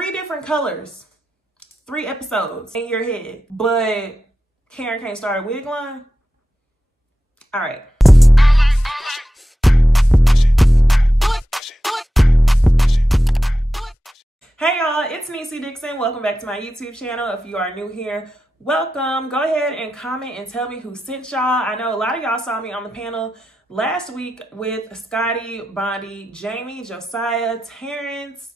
3 different colors, 3 episodes in your head, but Karen can't start a wig line? All right. Hey y'all, it's Necey Dixon. Welcome back to my YouTube channel. If you are new here, welcome. Go ahead and comment and tell me who sent y'all. I know a lot of y'all saw me on the panel last week with Scotty, Bondi, Jamie, Josiah, Terrence,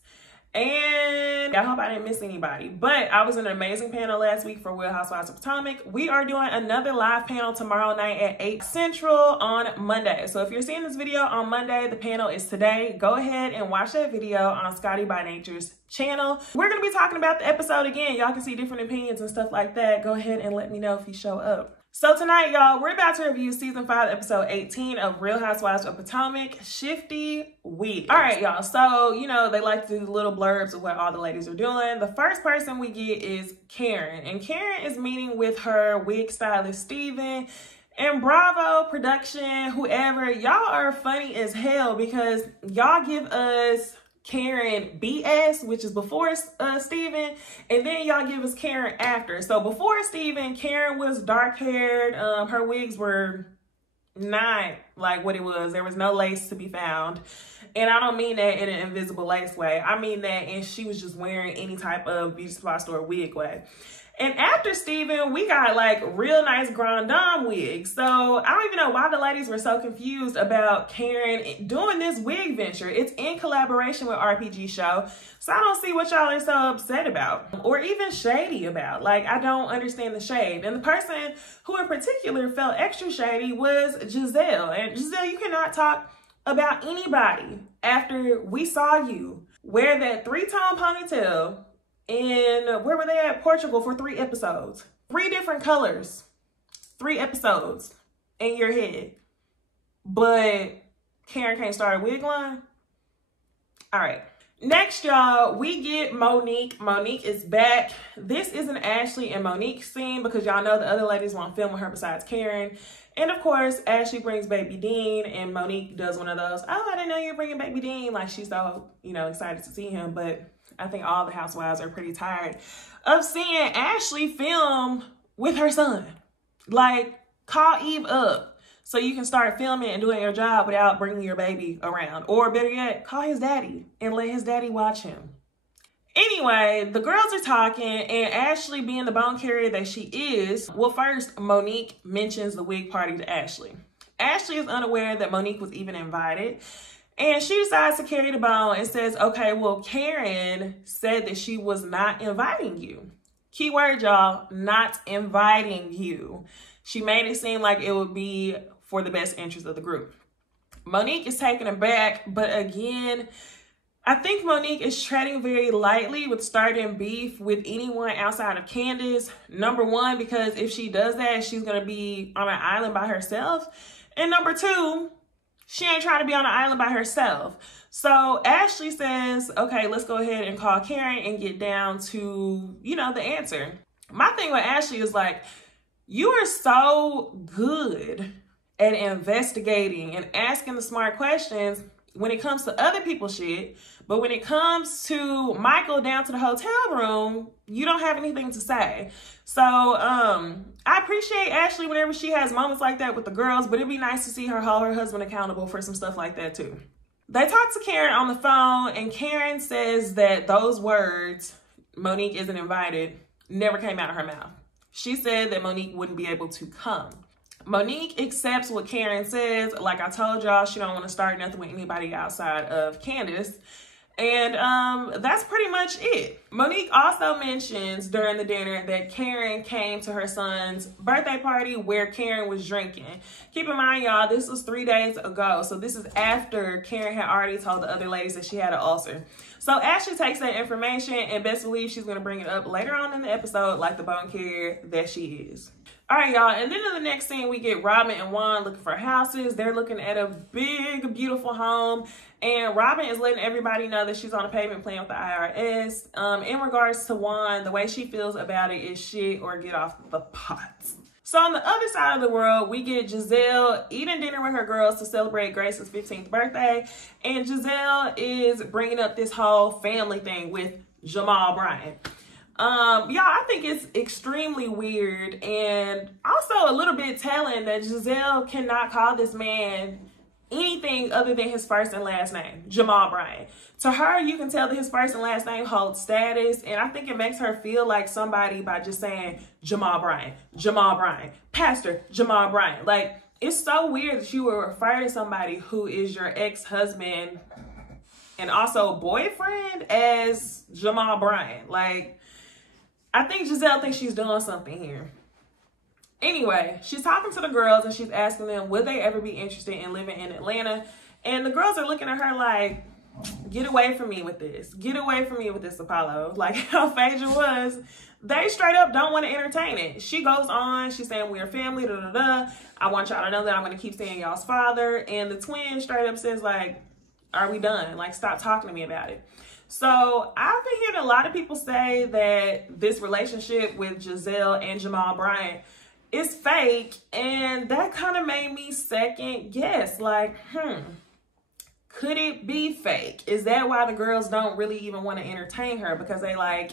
and I hope I didn't miss anybody. But I was in an amazing panel last week for Real Housewives of Potomac. We are doing another live panel tomorrow night at 8 Central on Monday. So if you're seeing this video on Monday, the panel is today. Go ahead and watch that video on Scotty by Nature's channel. We're going to be talking about the episode again. Y'all can see different opinions and stuff like that. Go ahead and let me know if you show up. So tonight, y'all, we're about to review season 5, episode 18 of Real Housewives of Potomac, Shifty Wigs. All right, y'all. So, you know, they like to do little blurbs of what all the ladies are doing. The first person we get is Karen. And Karen is meeting with her wig stylist, Steven. And Bravo, production, whoever, y'all are funny as hell because y'all give us Karen BS, which is before Steven, and then y'all give us Karen after. So before Steven, Karen was dark haired. Her wigs were not like what it was. There was no lace to be found. And I don't mean that in an invisible lace way. I mean that and she was just wearing any type of beauty supply store wig way. And after Steven, we got like real nice Grand Dame wigs. So I don't even know why the ladies were so confused about Karen doing this wig venture. It's in collaboration with RPG Show. So I don't see what y'all are so upset about or even shady about. Like, I don't understand the shade. And the person who in particular felt extra shady was Gizelle. And Gizelle, you cannot talk about anybody after we saw you wear that 3-tone ponytail. And where were they at? Portugal for 3 episodes. 3 different colors, 3 episodes in your head. But Karen can't start a wig line? All right. Next, y'all, we get Monique. Monique is back. This is an Ashley and Monique scene because y'all know the other ladies won't film with her besides Karen. And of course, Ashley brings baby Dean and Monique does one of those, oh, I didn't know you're bringing baby Dean. Like she's so, you know, excited to see him. But I think all the housewives are pretty tired of seeing Ashley film with her son. Like, call Eve up so you can start filming and doing your job without bringing your baby around. Or better yet, call his daddy and let his daddy watch him. Anyway, the girls are talking and Ashley, being the bone carrier that she is, well, first, Monique mentions the wig party to Ashley. Ashley is unaware that Monique was even invited. And she decides to carry the bone and says, okay, well, Karen said that she was not inviting you. Keyword, y'all, not inviting you. She made it seem like it would be for the best interest of the group. Monique is taken aback, but again, I think Monique is treading very lightly with starting beef with anyone outside of Candace. Number one, because if she does that, she's going to be on an island by herself. And number two, she ain't trying to be on an island by herself. So Ashley says, okay, let's go ahead and call Karen and get down to, you know, the answer. My thing with Ashley is like, you are so good at investigating and asking the smart questions when it comes to other people's shit. But when it comes to Michael down to the hotel room, you don't have anything to say. So I appreciate Ashley whenever she has moments like that with the girls, but it'd be nice to see her hold her husband accountable for some stuff like that too. They talk to Karen on the phone and Karen says that those words, Monique isn't invited, never came out of her mouth. She said that Monique wouldn't be able to come. Monique accepts what Karen says. Like I told y'all, she don't want to start nothing with anybody outside of Candace. And that's pretty much it. Monique also mentions during the dinner that Karen came to her son's birthday party where Karen was drinking. Keep in mind, y'all, this was 3 days ago. So this is after Karen had already told the other ladies that she had an ulcer. So Ashley takes that information and best believe she's going to bring it up later on in the episode like the bone carrier that she is. All right, y'all. And then in the next scene, we get Robin and Juan looking for houses. They're looking at a big, beautiful home. And Robin is letting everybody know that she's on a payment plan with the IRS. In regards to Juan, the way she feels about it is shit or get off the pot. So on the other side of the world, we get Gisele eating dinner with her girls to celebrate Grace's 15th birthday. And Gisele is bringing up this whole family thing with Jamal Bryant. Y'all, I think it's extremely weird and also a little bit telling that Giselle cannot call this man anything other than his first and last name, Jamal Bryant. To her, you can tell that his first and last name holds status, and I think it makes her feel like somebody by just saying Jamal Bryant, Pastor Jamal Bryant. Like, it's so weird that you would refer to somebody who is your ex-husband and also boyfriend as Jamal Bryant. Like, I think Giselle thinks she's doing something here. Anyway, she's talking to the girls and she's asking them, would they ever be interested in living in Atlanta? And the girls are looking at her like, get away from me with this. Get away from me with this, Apollo. Like how Phaedra was. They straight up don't want to entertain it. She goes on. She's saying we're family. Da, da, da. I want y'all to know that I'm going to keep saying y'all's father. And the twin straight up says like, are we done? Like, stop talking to me about it. So I've been hearing a lot of people say that this relationship with Giselle and Jamal Bryant is fake, and that kind of made me second guess, like, could it be fake? Is that why the girls don't really even want to entertain her? Because they like,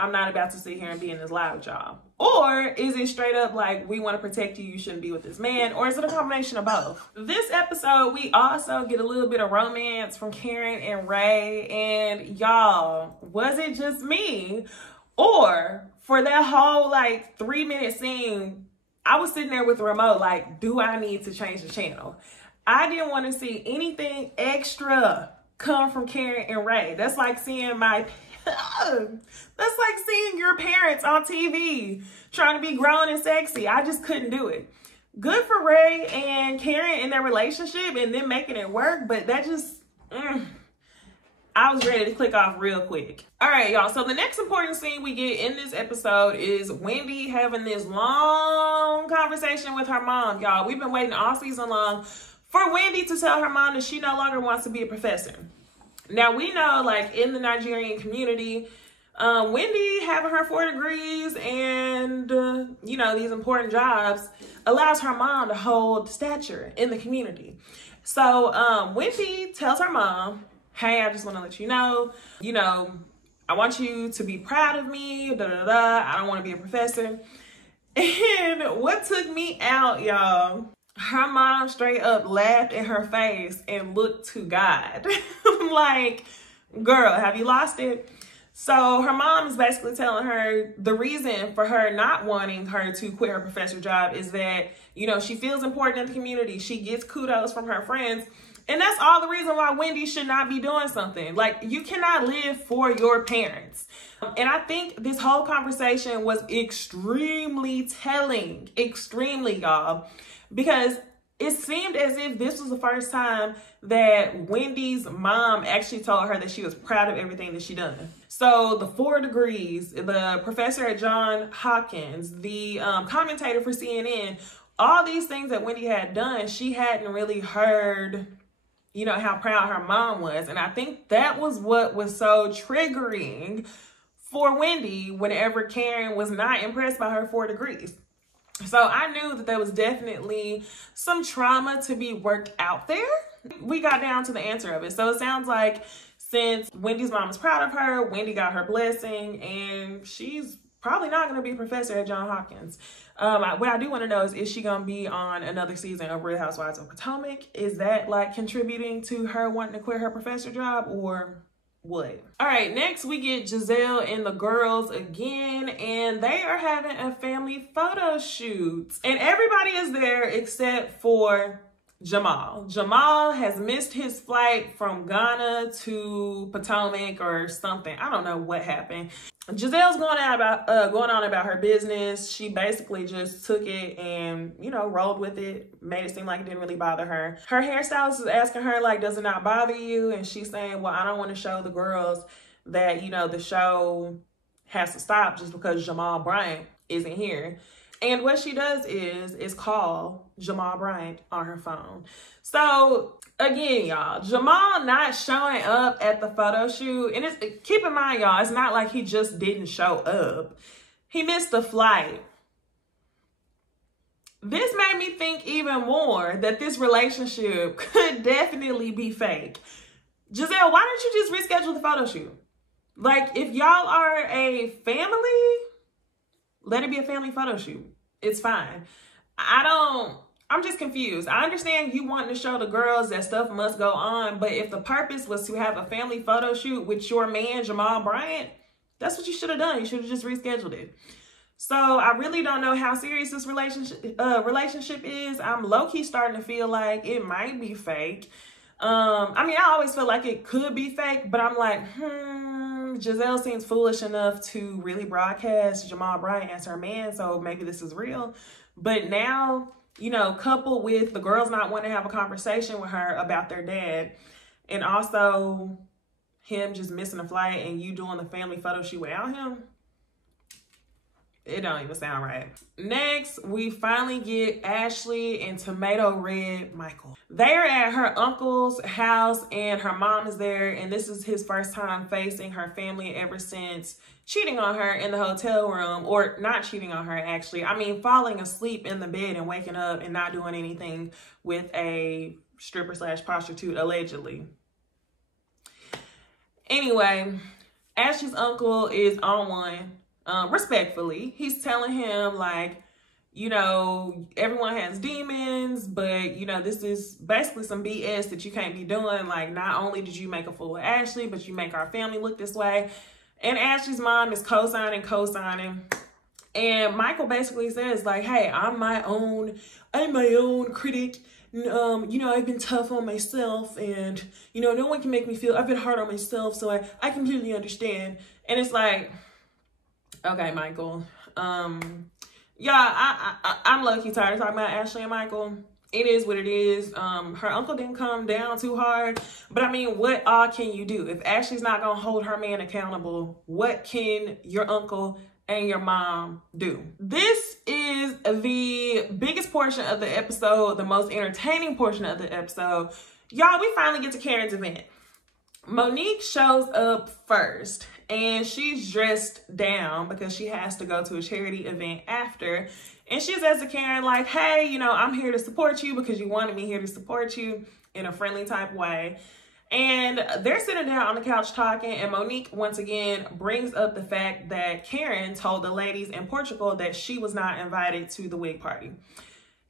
I'm not about to sit here and be in this live with y'all. Or is it straight up like, we want to protect you, you shouldn't be with this man? Or is it a combination of both? This episode, we also get a little bit of romance from Karen and Ray. And y'all, was it just me? Or for that whole like 3-minute scene, I was sitting there with the remote like, do I need to change the channel? I didn't want to see anything extra come from Karen and Ray. That's like seeing that's like seeing your parents on TV trying to be grown and sexy. I just couldn't do it. Good for Ray and Karen in their relationship and them making it work, but that just, I was ready to click off real quick. All right, y'all. So the next important scene we get in this episode is Wendy having this long conversation with her mom. Y'all, we've been waiting all season long for Wendy to tell her mom that she no longer wants to be a professor. Now, we know, like, in the Nigerian community, Wendy having her 4 degrees and, you know, these important jobs allows her mom to hold stature in the community. So Wendy tells her mom, hey, I just want to let you know, I want you to be proud of me, da da da. I don't want to be a professor. And what took me out, y'all, her mom straight up laughed in her face and looked to God. Like, girl, have you lost it? So her mom is basically telling her the reason for her not wanting her to quit her professor job is that, she feels important in the community. She gets kudos from her friends. And that's all the reason why Wendy should not be doing something. Like, you cannot live for your parents. And I think this whole conversation was extremely telling, extremely, y'all, because it seemed as if this was the first time that Wendy's mom actually told her that she was proud of everything that she done. So the 4 degrees, the professor at Johns Hopkins, the commentator for CNN, all these things that Wendy had done, she hadn't really heard, how proud her mom was. And I think that was what was so triggering for Wendy whenever Karen was not impressed by her 4 degrees. So I knew that there was definitely some trauma to be worked out there. We got down to the answer of it. So it sounds like since Wendy's mom is proud of her, Wendy got her blessing, and she's probably not going to be a professor at Johns Hopkins. What I do want to know is she going to be on another season of Real Housewives of Potomac? Is that like contributing to her wanting to quit her professor job, or what? All right, next we get Gizelle and the girls again, and they are having a family photo shoot, and everybody is there except for Jamal. Jamal has missed his flight from Ghana to Potomac or something. I don't know what happened. Giselle's going on about her business. She basically just took it and, rolled with it, made it seem like it didn't really bother her. Her hairstylist is asking her, like, does it not bother you? And she's saying, well, I don't want to show the girls that, the show has to stop just because Jamal Bryant isn't here. And what she does is call Jamal Bryant on her phone. So again, y'all, Jamal not showing up at the photo shoot, and keep in mind, y'all, it's not like he just didn't show up. He missed the flight. This made me think even more that this relationship could definitely be fake. Giselle, why don't you just reschedule the photo shoot? Like, if y'all are a family, let it be a family photo shoot. It's fine. I'm just confused. I understand you wanting to show the girls that stuff must go on, but if the purpose was to have a family photo shoot with your man, Jamal Bryant, that's what you should have done. You should have just rescheduled it. So I really don't know how serious this relationship is. I'm low-key starting to feel like it might be fake. I mean, I always feel like it could be fake, but I'm like, Giselle seems foolish enough to really broadcast Jamal Bryant as her man, so maybe this is real. But now, you know, coupled with the girls not wanting to have a conversation with her about their dad, and also him just missing a flight and you doing the family photo shoot without him, it don't even sound right. Next, we finally get Ashley and Tomato Red Michael. They're at her uncle's house and her mom is there, and this is his first time facing her family ever since cheating on her in the hotel room, or not cheating on her actually. I mean, falling asleep in the bed and waking up and not doing anything with a stripper / prostitute, allegedly. Anyway, Ashley's uncle is on one. Respectfully, he's telling him, like, you know, everyone has demons, but, you know, this is basically some BS that you can't be doing. Like, not only did you make a fool of Ashley, but you make our family look this way. And Ashley's mom is co-signing. And Michael basically says, like, hey, I'm my own critic. You know, I've been tough on myself, and, you know, no one can make me feel, I've been hard on myself, so I completely understand. And it's like, okay, Michael. Yeah, I'm low-key tired of talking about Ashley and Michael. It is what it is. Her uncle didn't come down too hard. But, I mean, what all can you do? If Ashley's not going to hold her man accountable, what can your uncle and your mom do? This is the biggest portion of the episode, the most entertaining portion of the episode. Y'all, we finally get to Karen's event. Monique shows up first, and she's dressed down because she has to go to a charity event after. And she says to Karen, like, hey, you know, I'm here to support you because you wanted me here to support you in a friendly type way. And they're sitting down on the couch talking, and Monique once again brings up the fact that Karen told the ladies in Portugal that she was not invited to the wig party.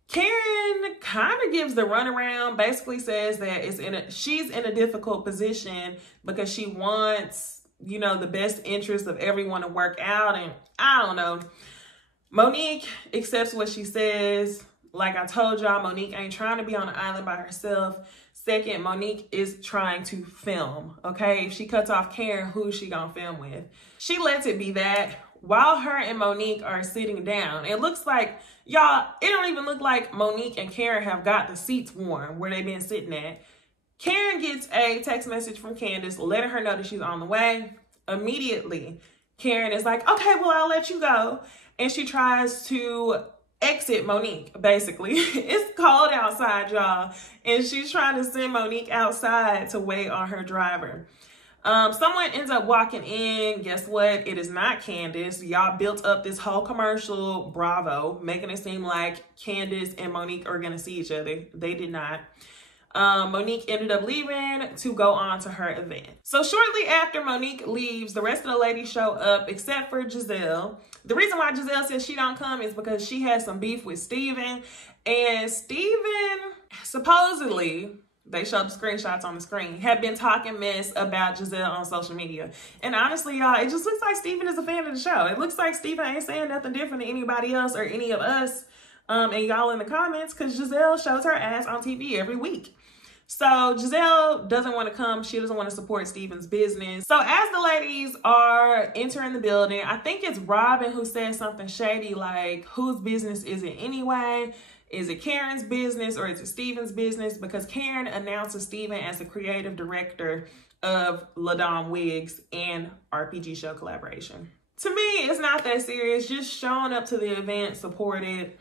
Karen kind of gives the runaround, basically says that she's in a difficult position because she wants, you know, the best interest of everyone to work out. And I don't know. Monique accepts what she says. Like I told y'all, Monique ain't trying to be on an island by herself. Second, Monique is trying to film, okay? If she cuts off Karen, who's she gonna film with? She lets it be that. While her and Monique are sitting down, it looks like, y'all, it don't even look like Monique and Karen have got the seats warm where they've been sitting at. Karen gets a text message from Candace letting her know that she's on the way. Immediately, Karen is like, okay, well, I'll let you go. And she tries to exit Monique, basically. It's cold outside, y'all. And she's trying to send Monique outside to wait on her driver. Someone ends up walking in. Guess what? It is not Candace. Y'all built up this whole commercial, bravo, making it seem like Candace and Monique are going to see each other. They did not. Monique ended up leaving to go on to her event. So shortly after Monique leaves, the rest of the ladies show up except for Giselle. The reason why Giselle says she don't come is because she has some beef with Steven. And Steven, supposedly, they showed the screenshots on the screen, had been talking mess about Giselle on social media. And honestly, y'all, it just looks like Steven is a fan of the show. It looks like Steven ain't saying nothing different than anybody else or any of us. And y'all in the comments, because Giselle shows her ass on TV every week. So Giselle doesn't want to come. She doesn't want to support Steven's business. So as the ladies are entering the building, I think it's Robin who says something shady like, whose business is it anyway? Is it Karen's business or is it Steven's business? Because Karen announces Steven as the creative director of LaDon Wigs and RPG show collaboration. To me, it's not that serious. Just showing up to the event, support it,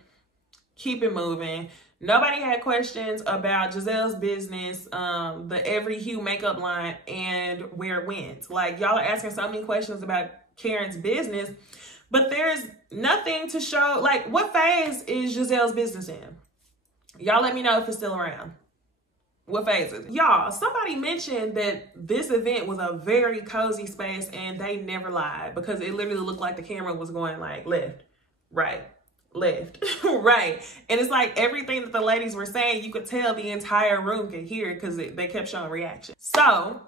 keep it moving. Nobody had questions about Giselle's business, the Every Hue makeup line, and where it went. Like, y'all are asking so many questions about Karen's business, but there's nothing to show. Like, what phase is Giselle's business in? Y'all let me know if it's still around. with phases. Y'all, somebody mentioned that this event was a very cozy space, and they never lied, because it literally looked like the camera was going like left, right, left, right. And it's like everything that the ladies were saying, you could tell the entire room could hear, because they kept showing reaction. So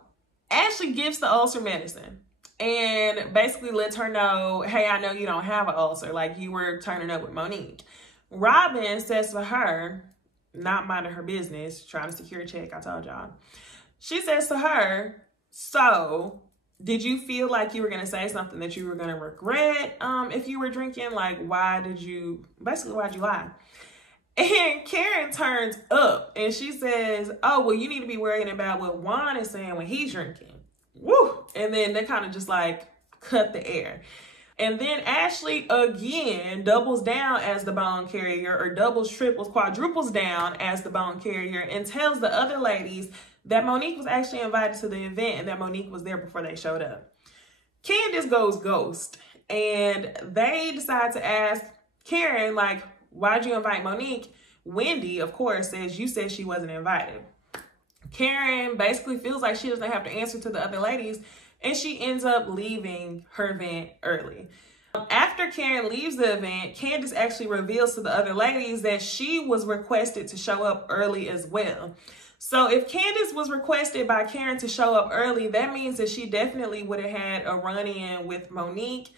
Ashley gives the ulcer medicine and basically lets her know, hey, I know you don't have an ulcer, like you were turning up with Monique. Robin says to her, not minding her business, trying to secure a check, I told y'all. She says to her, so did you feel like you were gonna say something that you were gonna regret if you were drinking? Like, why'd you lie? And Karen turns up and she says, oh, well, you need to be worrying about what Juan is saying when he's drinking. Woo! And then they kind of just like cut the air. And then Ashley again doubles down as the bone carrier, or doubles, triples, quadruples down as the bone carrier, and tells the other ladies that Monique was actually invited to the event and that Monique was there before they showed up. Candace goes ghost, and they decide to ask Karen, like, why'd you invite Monique? Wendy, of course, says, you said she wasn't invited. Karen basically feels like she doesn't have to answer to the other ladies, and she ends up leaving her event early. After Karen leaves the event, Candace actually reveals to the other ladies that she was requested to show up early as well. So if Candace was requested by Karen to show up early, that means that she definitely would have had a run-in with Monique.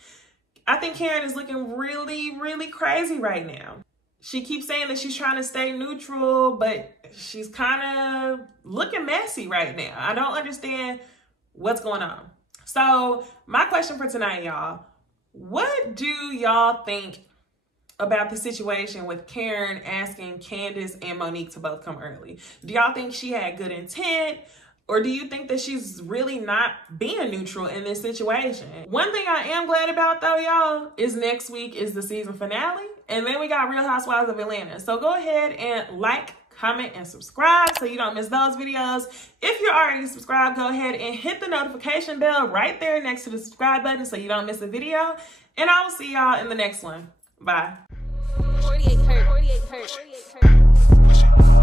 I think Karen is looking really, really crazy right now. She keeps saying that she's trying to stay neutral, but she's kind of looking messy right now. I don't understand what's going on. So my question for tonight, y'all, what do y'all think about the situation with Karen asking Candace and Monique to both come early? Do y'all think she had good intent? Or do you think that she's really not being neutral in this situation? One thing I am glad about though, y'all, is next week is the season finale. And then we got Real Housewives of Atlanta. So go ahead and like, comment, and subscribe so you don't miss those videos. If you're already subscribed, go ahead and hit the notification bell right there next to the subscribe button so you don't miss a video. And I will see y'all in the next one. Bye. 48 hurt. 48 hurt. 48 hurt.